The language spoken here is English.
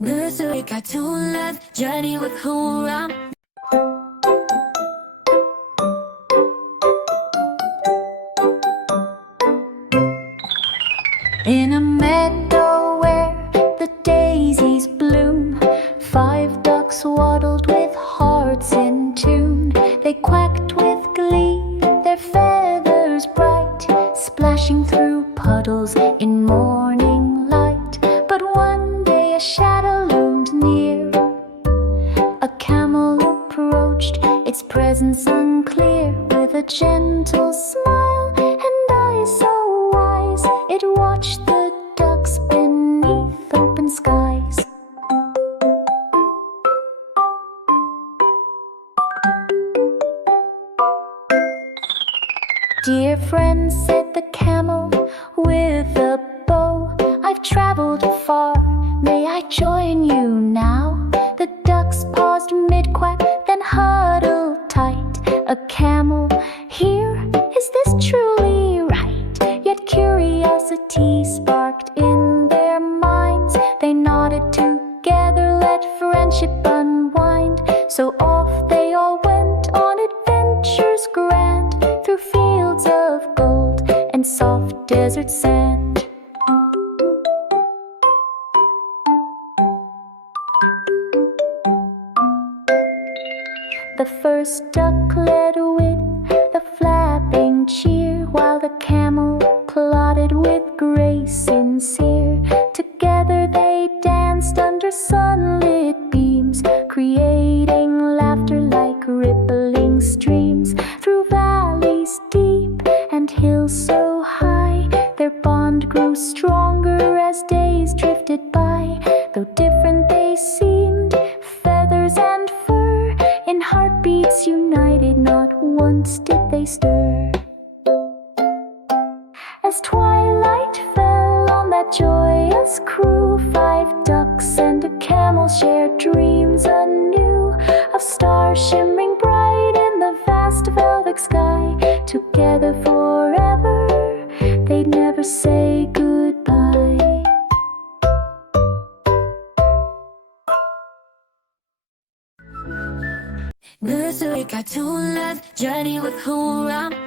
Nursery cartoon love journey with who I'm. In a meadow where the daisies bloom, 5 ducks waddled with hearts in tune. They quacked with glee, their feathers bright, splashing through puddles in morning light. But one day a shadow loomed near. A camel approached, its presence unclear. With a gentle smile and eyes so wise, it watched the ducks beneath open skies. Dear friend, said the camel with a bow, I've traveled far, may I join you now? The ducks paused mid-quack, then huddled tight. A camel here, is this truly right? Yet curiosity sparked in their minds. They nodded together, let friendship unwind. So off they all went on adventures grand, through fields of gold and soft desert sand. The first duck led with the flapping cheer, while the camel plodded with grace sincere. Together they danced under sunlit beams, creating laughter like rippling streams. Through valleys deep and hills so high, their bond grew stronger as days drifted by. Though different they seemed, feathers and fur, in heartbeats united, not once did they stir. As twilight fell on that joyous crew, 5 ducks and a camel shared dreams anew, of stars shimmering bright in the vast velvet sky. Together forever, they'd never say goodbye. Nursery cartoon love journey with who I'm.